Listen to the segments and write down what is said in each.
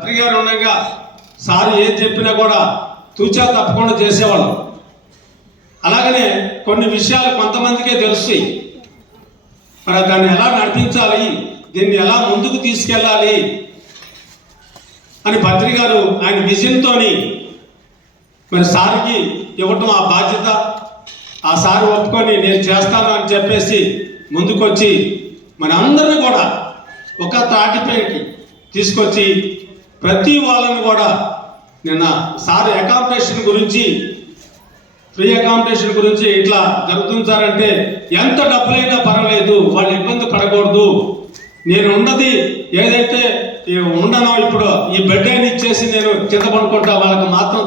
మంత్రి గారు ఉండగా సార్ ఏం చెప్పినా కూడా తూచా తప్పకుండా చేసేవాళ్ళం. అలాగనే కొన్ని విషయాలు కొంతమందికే తెలుస్తాయి. మరి దాన్ని ఎలా నడిపించాలి, దీన్ని ఎలా ముందుకు తీసుకెళ్ళాలి అని మంత్రి గారు ఆయన విజన్తో మరి సార్కి ఇవ్వటం ఆ బాధ్యత. ఆ సార్ ఒప్పుకొని నేను చేస్తాను అని చెప్పేసి ముందుకొచ్చి మన అందరిని కూడా ఒక తాటిపైకి తీసుకొచ్చి ప్రతి వాళ్ళని కూడా నిన్న సార్ అకామిడేషన్ గురించి, ఫ్రీ అకామిడేషన్ గురించి ఇట్లా జరుగుతుంది సార్ అంటే, ఎంత డబ్బులైనా పర్వాలేదు, వాళ్ళు ఇబ్బంది పడకూడదు, నేను ఉన్నది ఏదైతే ఉండనో ఇప్పుడు ఈ బెడ్ అయినా ఇచ్చేసి నేను కింద పడుకుంటా, వాళ్ళకి మాత్రం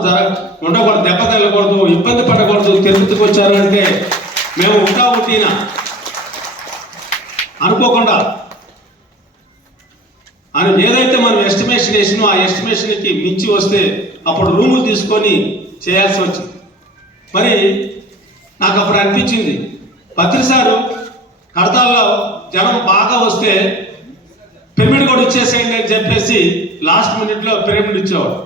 ఉండకూడదు, దెబ్బ తగ్గకూడదు, ఇబ్బంది పడకూడదు, తిరుపతికి వచ్చారు అంటే మేము ఉంటా అనుకోకుండా అని ఏదైతే మనం ఎస్టిమేషన్ వేసినో ఆ ఎస్టిమేషన్కి మించి వస్తే అప్పుడు రూములు తీసుకొని చేయాల్సి వచ్చింది. మరి నాకు అప్పుడు అనిపించింది, పత్రి సారు కడతాల్లో జనం బాగా వస్తే పిరమిడ్ కూడా ఇచ్చేసేయండి అని చెప్పేసి లాస్ట్ మినిట్లో పిరమిడ్ ఇచ్చేవాడు.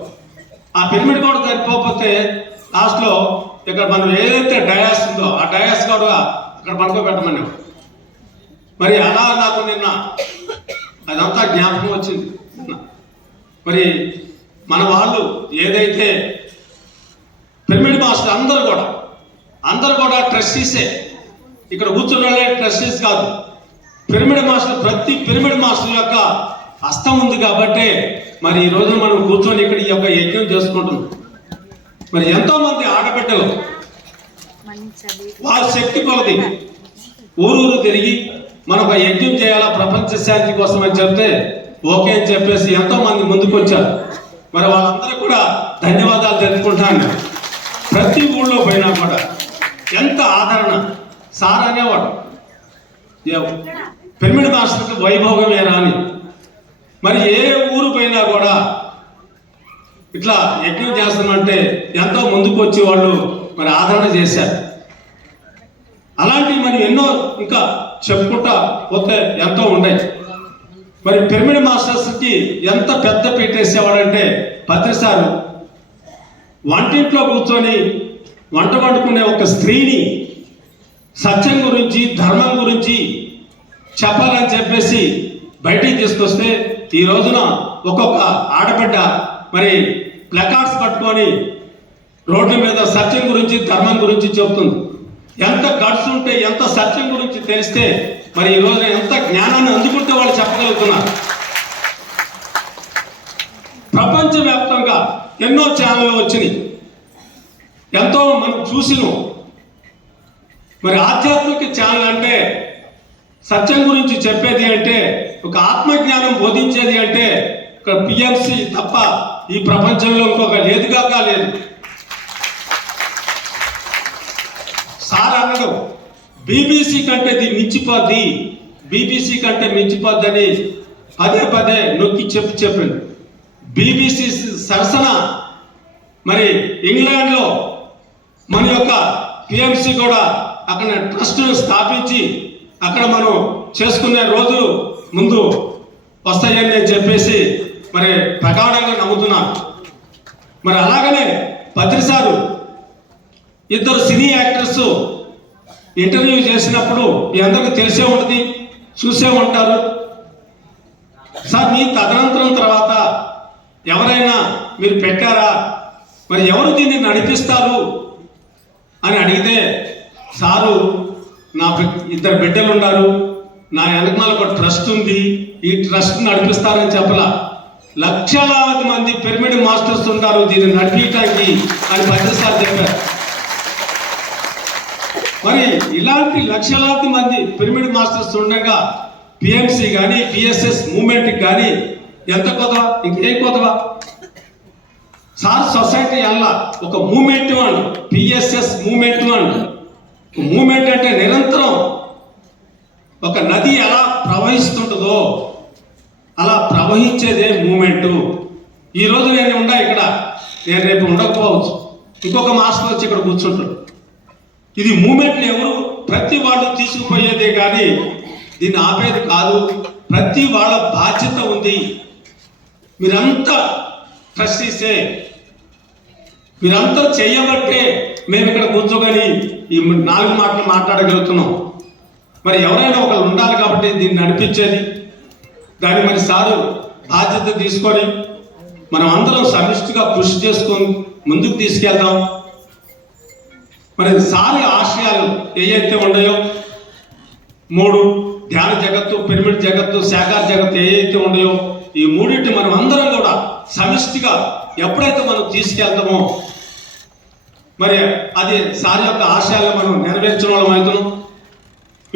ఆ పిరమిడ్ కూడా సరిపోతే లాస్ట్లో ఇక్కడ మనం ఏదైతే డయాస్ ఉందో ఆ డయాస్ కూడా ఇక్కడ పడుకోబెట్టమనేవాడు. మరి అలా నాకు నిన్న అదంతా జ్ఞాపకం వచ్చింది. మరి మన వాళ్ళు ఏదైతే పిరమిడ్ మాస్టర్ అందరూ కూడా ట్రస్టీసే, ఇక్కడ కూర్చున్న వాళ్ళే ట్రస్టీస్ కాదు. పిరమిడ్ మాస్టర్, ప్రతి పిరమిడ్ మాస్టర్ యొక్క హస్తం ఉంది కాబట్టి మరి ఈ రోజున మనం కూర్చొని ఇక్కడ ఈ యొక్క యజ్ఞం చేసుకుంటున్నాం. మరి ఎంతో మంది ఆడబిడ్డలు వాళ్ళ శక్తి కొలది ఊరూరు తిరిగి మనం ఒక యజ్ఞం చేయాలా ప్రపంచ శాంతి కోసం అని చెప్తే ఓకే అని చెప్పేసి ఎంతో మంది ముందుకు వచ్చారు. మరి వాళ్ళందరూ కూడా ధన్యవాదాలు తెలుపుకుంటాను. ప్రతి ఊళ్ళో పోయినా కూడా ఎంత ఆదరణ. సార్ అనేవాడు పిరమిడ్ మాస్టర్కి వైభోగమే రాని. మరి ఏ ఊరు పోయినా కూడా ఇట్లా యజ్ఞం చేస్తామంటే ఎంతో ముందుకు వచ్చి వాళ్ళు మరి ఆదరణ చేశారు. అలాంటివి మనం ఎన్నో ఇంకా చెప్పుకుంటా పోతే ఎంతో ఉన్నాయి. మరి పిరమిడ్ మాస్టర్స్కి ఎంత పెద్ద పెట్టేసేవాడంటే పత్రి సారు వంటింట్లో కూర్చొని వంట వండుకునే ఒక స్త్రీని సత్యం గురించి, ధర్మం గురించి చెప్పాలని చెప్పేసి బయటికి తీసుకొస్తే ఈ రోజున ఒక్కొక్క ఆడబిడ్డ మరి ప్లకార్డ్స్ పట్టుకొని రోడ్ల మీద సత్యం గురించి, ధర్మం గురించి చెబుతుంది. ఎంత గడ్స్ ఉంటే, ఎంత సత్యం గురించి తెలిస్తే మరి ఈ రోజున ఎంత జ్ఞానాన్ని అందుకుంటే వాళ్ళు చెప్పగలుగుతున్నారు. ప్రపంచవ్యాప్తంగా ఎన్నో ఛానళ్ళు వచ్చినాయి, ఎంతో మనం చూసినాం. మరి ఆధ్యాత్మిక ఛానల్ అంటే సత్యం గురించి చెప్పేది అంటే, ఒక ఆత్మజ్ఞానం బోధించేది అంటే ఒక పిఎంసి తప్ప ఈ ప్రపంచంలో ఇంకొక లేదుగాక లేదు. సార్ అన్నాడు బీబీసీ కంటే ఇది మించిపోద్ది, బీబీసీ కంటే మించిపోద్ది అని పదే పదే నొక్కి చెప్పాడు. బీబీసీ సరసన మరి ఇంగ్లాండ్లో మన యొక్క పిఎంసి కూడా అక్కడ ట్రస్ట్ను స్థాపించి అక్కడ మనం చేసుకునే రోజులు ముందు వస్తాయని నేను చెప్పేసి మరి ప్రగాఢంగా నమ్ముతున్నాను. మరి అలాగనే పత్రి సారు ఇద్దరు సినీ యాక్టర్స్ ఇంటర్వ్యూ చేసినప్పుడు మీ అందరికీ తెలిసే ఉంటుంది, చూసే ఉంటారు. సార్ మీ తదనంతరం తర్వాత ఎవరైనా మీరు పెట్టారా, మరి ఎవరు దీన్ని నడిపిస్తారు అని అడిగితే సారు నా ఇద్దరు బిడ్డలు ఉన్నారు, నా వెనకమాల ఒక ట్రస్ట్ ఉంది, ఈ ట్రస్ట్ నడిపిస్తారని చెప్పలా. లక్షలాది మంది పిరమిడ్ మాస్టర్స్ ఉంటారు దీన్ని నడిపించడానికి అని పత్రి సార్ చెప్పారు. మరి ఇలాంటి లక్షలాది మంది పిరమిడ్ మాస్టర్స్ ఉండగా పిఎంసి కానీ పిఎస్ఎస్ మూవ్మెంట్కి కానీ ఎంత కొదవా, ఇంకేం కొదవా. సార్ సొసైటీ అలా ఒక moment and PSS moment and moment అంటే నిరంతరం ఒక నది ఎలా ప్రవహిస్తుంటుందో అలా ప్రవహించేదే మూమెంటు. ఈరోజు నేను ఉండా ఇక్కడ, నేను రేపు ఉండకపోవచ్చు, ఇంకొక మాస్టర్ వచ్చి ఇక్కడ కూర్చుంటాడు. ఇది మూమెంట్ని ఎవరు ప్రతి వాళ్ళు తీసుకుపోయేదే కానీ దీన్ని ఆపేది కాదు. ప్రతి వాళ్ళ బాధ్యత ఉంది. మీరంతా ట్రస్టీసే, మీరంతా చేయబట్టే మేము ఇక్కడ కూర్చోగని ఈ 4 మాటలు మాట్లాడగలుగుతున్నాం. మరి ఎవరైనా ఒకరు ఉండాలి కాబట్టి దీన్ని నడిపించేది. దాన్ని మరి సారు బాధ్యత తీసుకొని మనం అందరం సమిష్టిగా కృషి చేసుకొని ముందుకు తీసుకెళ్దాం. మరి సారి ఆశయాలు ఏవైతే ఉన్నాయో 3 ధ్యాన జగత్తు, పిరమిడ్ జగత్తు, శాఖార జగత్తు ఏవైతే ఉన్నాయో ఈ 3 మనం అందరం కూడా సమిష్టిగా ఎప్పుడైతే మనం తీసుకెళ్తామో మరి అది సారి యొక్క ఆశయాలను మనం నెరవేర్చిన వాళ్ళం అవుతున్నాం.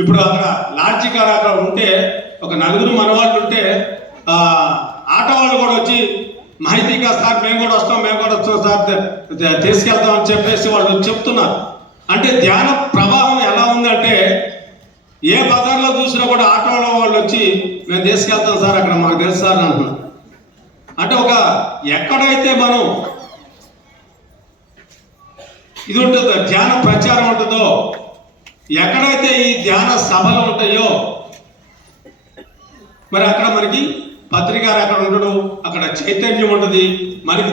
ఇప్పుడు అక్కడ లాడ్జి కాడ అక్కడ ఉంటే ఒక 4 మనవాళ్ళు ఉంటే ఆటో వాళ్ళు కూడా వచ్చి మాహితీగా సార్ మేము కూడా వస్తాం సార్ తీసుకెళ్తాం అని చెప్పేసి వాళ్ళు చెప్తున్నారు. అంటే ధ్యాన ప్రవాహం ఎలా ఉందంటే ఏ బజార్లో చూసినా కూడా ఆటోలో వాళ్ళు వచ్చి మేము తీసుకెళ్తాం సార్ అక్కడ మాకు తెలుసు సార్ అంటున్నారు. అంటే ఒక ఎక్కడైతే మనం ఇది ఉంటుందో ధ్యాన ప్రచారం ఉంటుందో, ఎక్కడైతే ఈ ధ్యాన సభలు ఉంటాయో మరి అక్కడ మనకి పత్రికారు అక్కడ ఉండడం, అక్కడ చైతన్యం ఉంటుంది. మనకి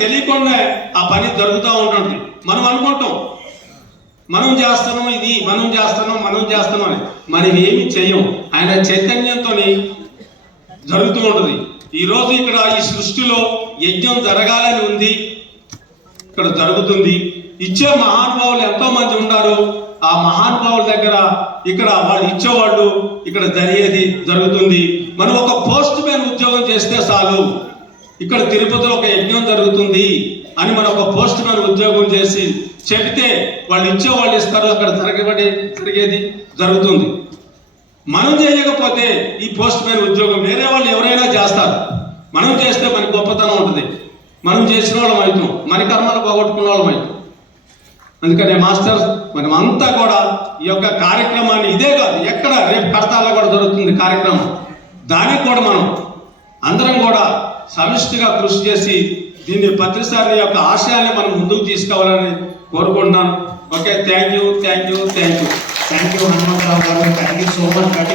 తెలియకుండా ఆ పని జరుగుతూ ఉంటుంది. మనం అనుకుంటాం మనం చేస్తున్నాం, ఇది మనం చేస్తున్నాం అని. మనం ఏమి చెయ్యం. ఆయన చైతన్యంతో జరుగుతూ ఉంటుంది. ఈరోజు ఇక్కడ ఈ సృష్టిలో యజ్ఞం జరగాలని ఉంది, ఇక్కడ జరుగుతుంది. ఇచ్చే మహానుభావులు ఎంతో మంది ఉన్నారు. ఆ మహానుభావుల దగ్గర ఇక్కడ వాళ్ళు ఇచ్చేవాళ్ళు ఇక్కడ జరుగుతుంది. మనం ఒక పోస్ట్ మ్యాన్ ఉద్యోగం చేస్తే చాలు, ఇక్కడ తిరుపతిలో ఒక యజ్ఞం జరుగుతుంది అని మనం ఒక పోస్ట్ మ్యాన్ ఉద్యోగం చేసి చెబితే వాళ్ళు ఇచ్చేవాళ్ళు ఇస్తారు, అక్కడ జరిగేది జరుగుతుంది. మనం చేయకపోతే ఈ పోస్ట్ మ్యాన్ ఉద్యోగం వేరే వాళ్ళు ఎవరైనా చేస్తారు. మనం చేస్తే మనకి గొప్పతనం ఉంటుంది. మనం చేసిన వాళ్ళం అవుతాం, మన కర్మలు పోగొట్టుకున్న వాళ్ళం అవుతాం. అందుకనే మాస్టర్ మనం అంతా కూడా ఈ యొక్క కార్యక్రమాన్ని ఇదే కాదు ఎక్కడ రేపు కడతాల్లో కూడా జరుగుతుంది కార్యక్రమం. దానికి కూడా మనం అందరం కూడా సమిష్టిగా కృషి చేసి దీన్ని పత్రిసారి యొక్క ఆశయాన్ని మనం ముందుకు తీసుకోవాలని కోరుకుంటున్నాను. ఓకే, థ్యాంక్ యూ హనుమంతరావు గారు, థ్యాంక్ యూ సో మచ్.